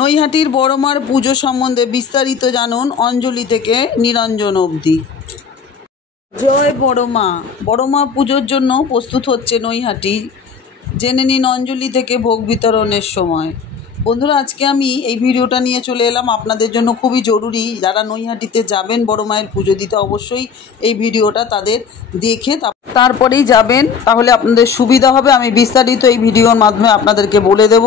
নৈহাটির বড়মার পুজো সম্বন্ধে বিস্তারিত জানুন অঞ্জলি থেকে নিরঞ্জন অবধি। জয় বড়মা। বড়মা পুজোর জন্য প্রস্তুত হচ্ছে নৈহাটি। জেনে নিন অঞ্জলি থেকে ভোগ বিতরণের সময়। বন্ধুরা, আজকে আমি এই ভিডিওটা নিয়ে চলে এলাম আপনাদের জন্য, খুবই জরুরি। যারা নৈহাটিতে যাবেন বড় মায়ের পুজো দিতে, অবশ্যই এই ভিডিওটা তাদের দেখে তারপরেই যাবেন, তাহলে আপনাদের সুবিধা হবে। আমি বিস্তারিত এই ভিডিওর মাধ্যমে আপনাদেরকে বলে দেব।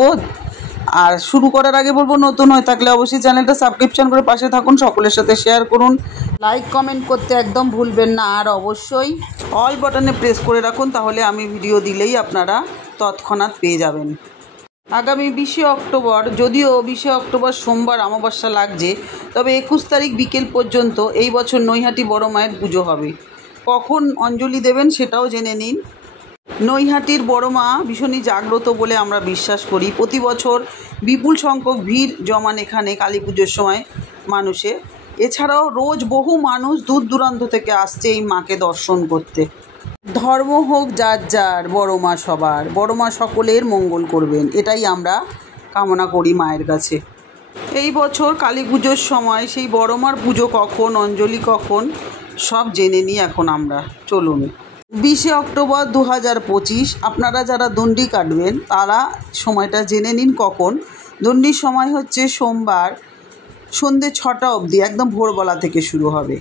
আর শুরু করার আগে বলবো, নতুন হয়ে থাকলে অবশ্যই চ্যানেলটা সাবস্ক্রিপশন করে পাশে থাকুন, সকলের সাথে শেয়ার করুন, লাইক কমেন্ট করতে একদম ভুলবেন না। আর অবশ্যই অল বাটনে প্রেস করে রাখুন, তাহলে আমি ভিডিও দিলেই আপনারা তৎক্ষণাৎ পেয়ে যাবেন। আগামী 20শে অক্টোবর, যদিও 20শে অক্টোবর সোমবার অমাবস্যা লাগছে, তবে 21 তারিখ বিকেল পর্যন্ত এই বছর নৈহাটি বড় মায়ের পুজো হবে। কখন অঞ্জলি দেবেন সেটাও জেনে নিন। নৈহাটির বড় মা ভীষণই জাগ্রত বলে আমরা বিশ্বাস করি। প্রতি বছর বিপুল সংখ্যক ভিড় জমান এখানে কালী পুজোর সময় মানুষে। এছাড়াও রোজ বহু মানুষ দূর দূরান্ত থেকে আসছে এই মাকে দর্শন করতে। ধর্ম হোক যার যার, বড় মা সবার, বড় মা সকলের মঙ্গল করবেন, এটাই আমরা কামনা করি মায়ের কাছে। এই বছর কালী পুজোর সময় সেই বড় মার পুজো কখন, অঞ্জলি কখন, সব জেনে নিই এখন আমরা। চলুন। 20শে অক্টোবর 2025। আপনারা যারা দণ্ডি কাটবেন তারা সময়টা জেনে নিন কখন। দণ্ডির সময় হচ্ছে সোমবার সন্ধ্যে 6টা অবধি, একদম ভোরবেলা থেকে শুরু হবে।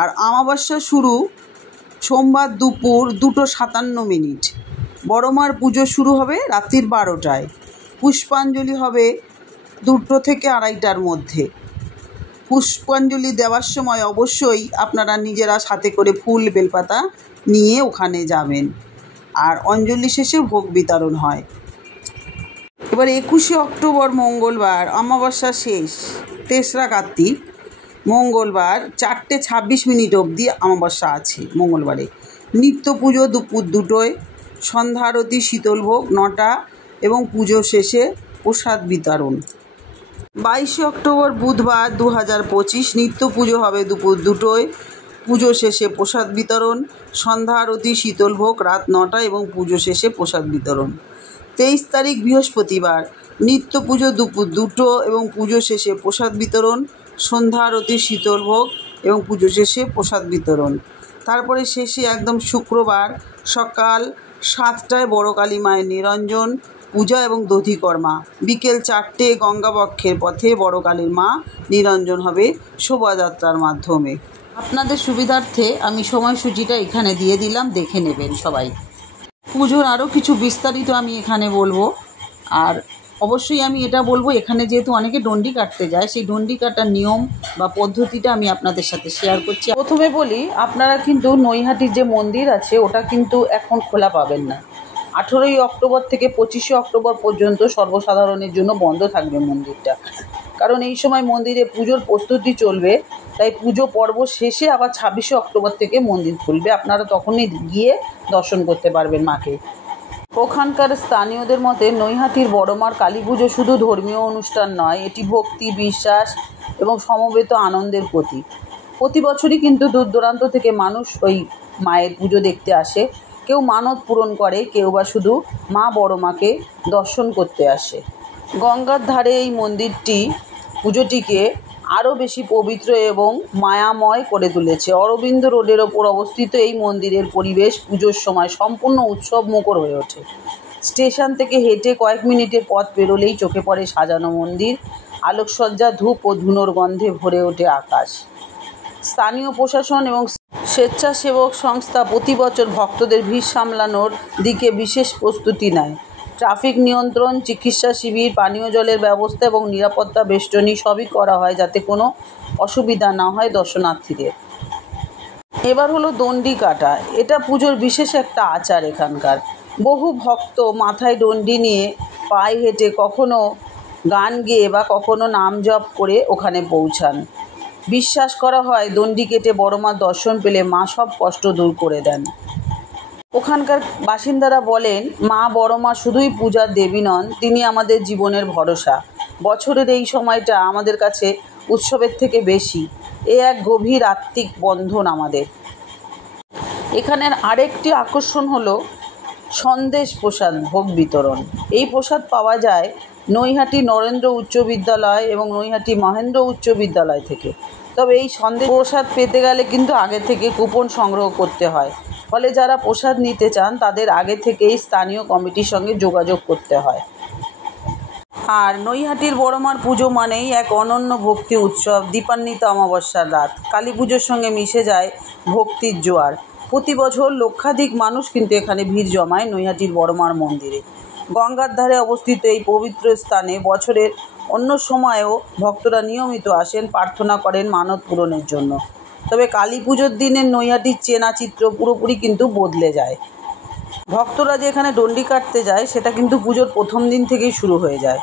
আর অমাবস্যা শুরু সোমবার দুপুর 2:57। বড় মার পুজো শুরু হবে রাত্রির 12টায়। পুষ্পাঞ্জলি হবে 2টো থেকে 2:30টার মধ্যে। পুষ্পাঞ্জলি দেওয়ার সময় অবশ্যই আপনারা নিজেরা সাথে করে ফুল বেলপাতা নিয়ে ওখানে যাবেন। আর অঞ্জলি শেষে ভোগ বিতরণ হয়। এবার 21শে অক্টোবর মঙ্গলবার, অমাবস্যা শেষ, 3রা কার্তিক মঙ্গলবার 4:26 অবধি অমাবস্যা আছে মঙ্গলবারে। নিত্য পুজো দুপুর 2টোয়, সন্ধ্যা আরতি, শীতল ভোগ 9টা এবং পুজো শেষে প্রসাদ বিতরণ। 22শে অক্টোবর বুধবার 2025। নিত্য পুজো হবে দুপুর 2টোয়, পুজো শেষে প্রসাদ বিতরণ, সন্ধ্যা আরতি, শীতল ভোগ রাত 9টা এবং পুজো শেষে প্রসাদ বিতরণ। 23 তারিখ বৃহস্পতিবার। নিত্য পুজো দুপুর 2টো এবং পুজো শেষে প্রসাদ বিতরণ, সন্ধ্যা আরতি, শীতল ভোগ এবং পুজো শেষে প্রসাদ বিতরণ। তারপরে শেষে একদম শুক্রবার সকাল 7টায় বড় কালী মায়ের নিরঞ্জন পূজা এবং দধিকর্মা। বিকেল 4টে গঙ্গাবক্ষের পথে বড় কালীর মা নিরঞ্জন হবে শোভাযাত্রার মাধ্যমে। আপনাদের সুবিধার্থে আমি সময়সূচিটা এখানে দিয়ে দিলাম, দেখে নেবেন সবাই। পুজোর আরও কিছু বিস্তারিত আমি এখানে বলবো। আর অবশ্যই আমি এটা বলবো, এখানে যেহেতু অনেকে ডন্ডি কাটতে যায়, সেই ডন্ডি কাটার নিয়ম বা পদ্ধতিটা আমি আপনাদের সাথে শেয়ার করছি। প্রথমে বলি, আপনারা কিন্তু নৈহাটির যে মন্দির আছে ওটা কিন্তু এখন খোলা পাবেন না। 18ই অক্টোবর থেকে 25শে অক্টোবর পর্যন্ত সর্বসাধারণের জন্য বন্ধ থাকবে মন্দিরটা, কারণ এই সময় মন্দিরে পুজোর প্রস্তুতি চলবে। তাই পুজো পর্ব শেষে আবার 26শে অক্টোবর থেকে মন্দির খুলবে, আপনারা তখনই গিয়ে দর্শন করতে পারবেন মাকে। ওখানকার স্থানীয়দের মতে নৈহাটির বড়মার কালী পুজো শুধু ধর্মীয় অনুষ্ঠান নয়, এটি ভক্তি, বিশ্বাস এবং সমবেত আনন্দের প্রতীক। প্রতি বছরই কিন্তু দূর দূরান্ত থেকে মানুষ ওই মায়ের পুজো দেখতে আসে। কেউ মানত পূরণ করে, কেউ বা শুধু মা বড় মাকে দর্শন করতে আসে। গঙ্গার ধারে এই মন্দিরটি পুজোটিকে আরও বেশি পবিত্র এবং মায়াময় করে তুলেছে। অরবিন্দ রোডের ওপর অবস্থিত এই মন্দিরের পরিবেশ পুজোর সময় সম্পূর্ণ উৎসব মুখর হয়ে ওঠে। স্টেশন থেকে হেঁটে কয়েক মিনিটের পথ পেরোলেই চোখে পড়ে সাজানো মন্দির, আলোকসজ্জা, ধূপ ও ধুনোর গন্ধে ভরে ওঠে আকাশ। স্থানীয় প্রশাসন এবং স্বেচ্ছাসেবক সংস্থা প্রতি বছর ভক্তদের ভিড় সামলানোর দিকে বিশেষ প্রস্তুতি নেয়। ট্রাফিক নিয়ন্ত্রণ, চিকিৎসা শিবির, পানীয় জলের ব্যবস্থা এবং নিরাপত্তা বেষ্টনী সবই করা হয় যাতে কোনো অসুবিধা না হয় দর্শনার্থীদের। এবার হলো দণ্ডি কাটা। এটা পুজোর বিশেষ একটা আচার এখানকার। বহু ভক্ত মাথায় দণ্ডি নিয়ে পায়ে হেঁটে, কখনো গান গেয়ে বা কখনো নাম জপ করে ওখানে পৌঁছান। বিশ্বাস করা হয় দণ্ডি কেটে বড় মার দর্শন পেলে মা সব কষ্ট দূর করে দেন। ওখানকার বাসিন্দারা বলেন, মা বড় মা শুধুই পূজার দেবী নন, তিনি আমাদের জীবনের ভরসা। বছরের এই সময়টা আমাদের কাছে উৎসবের থেকে বেশি, এ এক গভীর আত্মিক বন্ধন আমাদের। এখানের আরেকটি আকর্ষণ হলো সন্দেশ প্রসাদ ভোগ বিতরণ। এই প্রসাদ পাওয়া যায় নৈহাটি নরেন্দ্র উচ্চ বিদ্যালয় এবং নৈহাটি মহেন্দ্র উচ্চ বিদ্যালয় থেকে। তবে এই সন্দেশ প্রসাদ পেতে গেলে কিন্তু আগে থেকে কুপন সংগ্রহ করতে হয়, ফলে যারা প্রসাদ নিতে চান তাদের আগে থেকেই স্থানীয় কমিটির সঙ্গে যোগাযোগ করতে হয়। আর নৈহাটির বড়মার পুজো মানেই এক অনন্য ভক্তি উৎসব। দীপান্বিত অমাবস্যার রাত কালী পুজোর সঙ্গে মিশে যায় ভক্তির জোয়ার। প্রতি বছর লক্ষাধিক মানুষ কিন্তু এখানে ভিড় জমায় নৈহাটির বড়মার মন্দিরে। গঙ্গার ধারে অবস্থিত এই পবিত্র স্থানে বছরের অন্য সময়েও ভক্তরা নিয়মিত আসেন, প্রার্থনা করেন মানত পূরণের জন্য। তবে কালী পুজোর দিনের নৈহাটির চেনা চিত্র পুরোপুরি কিন্তু বদলে যায়। ভক্তরা যে এখানে ডন্ডি কাটতে যায় সেটা কিন্তু পুজোর প্রথম দিন থেকেই শুরু হয়ে যায়।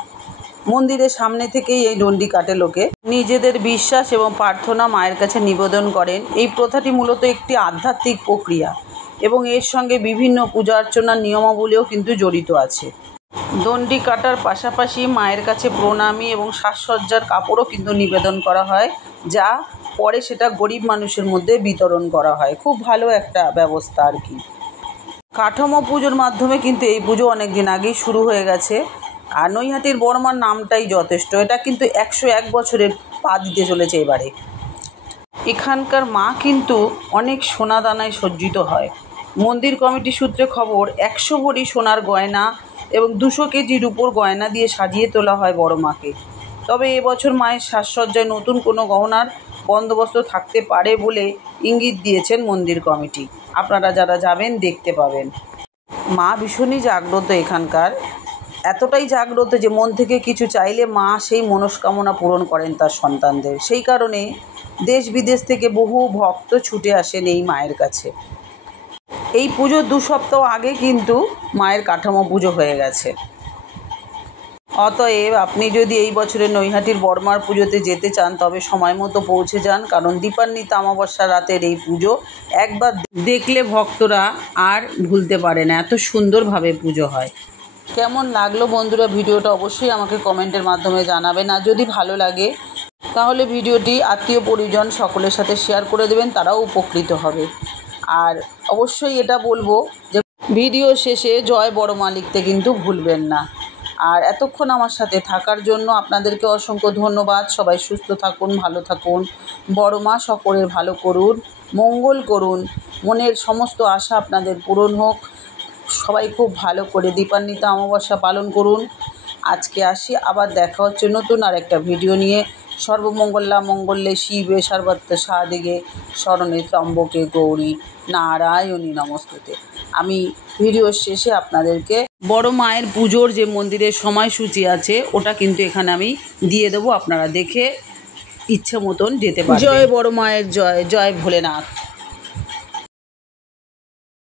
মন্দিরের সামনে থেকেই এই ডন্ডি কাটে লোকে, নিজেদের বিশ্বাস এবং প্রার্থনা মায়ের কাছে নিবেদন করেন। এই প্রথাটি মূলত একটি আধ্যাত্মিক প্রক্রিয়া এবং এর সঙ্গে বিভিন্ন পূজা অর্চনার নিয়মাবলীও কিন্তু জড়িত আছে। ডন্ডি কাটার পাশাপাশি মায়ের কাছে প্রণামী এবং সাজসজ্জার কাপড়ও কিন্তু নিবেদন করা হয়, যা পরে সেটা গরিব মানুষের মধ্যে বিতরণ করা হয়। খুব ভালো একটা ব্যবস্থা আর কি। কাঠামো পুজোর মাধ্যমে কিন্তু এই পুজো অনেক দিন আগেই শুরু হয়ে গেছে। আর নৈহাটির বড়মার নামটাই যথেষ্ট। এটা কিন্তু 101 বছরের পা দিতে চলেছে এবারে। এখানকার মা কিন্তু অনেক সোনা দানায় সজ্জিত হয়। মন্দির কমিটি সূত্রে খবর 100 ভরি সোনার গয়না এবং 200 কেজির উপর গয়না দিয়ে সাজিয়ে তোলা হয় বড় মাকে। তবে এবছর মায়ের সাজসজ্জায় নতুন কোনো গহনার বন্দোবস্ত থাকতে পারে বলে ইঙ্গিত দিয়েছেন মন্দির কমিটি। আপনারা যারা যাবেন দেখতে পাবেন। মা ভীষণই জাগ্রত এখানকার, এতটাই জাগ্রত যে মন থেকে কিছু চাইলে মা সেই মনস্কামনা পূরণ করেন তার সন্তানদের। সেই কারণে দেশ বিদেশ থেকে বহু ভক্ত ছুটে আসেন এই মায়ের কাছে। এই পুজোর 2 সপ্তাহ আগে কিন্তু মায়ের কাঠামো পুজো হয়ে গেছে। অতএব আপনি যদি এই বছরের নৈহাটির বড়মার পুজোতে যেতে চান তবে সময় মতো পৌঁছে যান, কারণ দীপান্বিত অমাবস্যা রাতের এই পুজো একবার দেখলে ভক্তরা আর ভুলতে পারে না, এত সুন্দরভাবে পুজো হয়। কেমন লাগলো বন্ধুরা ভিডিওটা অবশ্যই আমাকে কমেন্টের মাধ্যমে জানাবেন। আর যদি ভালো লাগে তাহলে ভিডিওটি আত্মীয় পরিজন সকলের সাথে শেয়ার করে দেবেন, তারাও উপকৃত হবে। আর অবশ্যই এটা বলবো যে ভিডিও শেষে জয় বড়মা লিখতে কিন্তু ভুলবেন না। আর এতক্ষণ আমার সাথে থাকার জন্য আপনাদেরকে অসংখ্য ধন্যবাদ। সবাই সুস্থ থাকুন, ভালো থাকুন। বড়মা সকলের ভালো করুন, মঙ্গল করুন, মনের সমস্ত আশা আপনাদের পূরণ হোক। সবাই খুব ভালো করে দীপান্বিতা অমাবস্যা পালন করুন। আজকে আসি, আবার দেখা হচ্ছে নতুন আর একটা ভিডিও নিয়ে। সর্বমঙ্গলা মঙ্গলে শিবে সর্বত্র সাধিকে শরণে ত্র্যম্বকে গৌরী নারায়ণী নমস্তুতে। আমি ভিডিওর শেষে আপনাদেরকে বড় মায়ের পুজোর যে মন্দিরের সময়সূচি আছে ওটা কিন্তু এখানে আমি দিয়ে দেবো, আপনারা দেখে ইচ্ছে মতন যেতে পারবেন। জয় বড় মায়ের জয়, জয় ভোলেনাথ।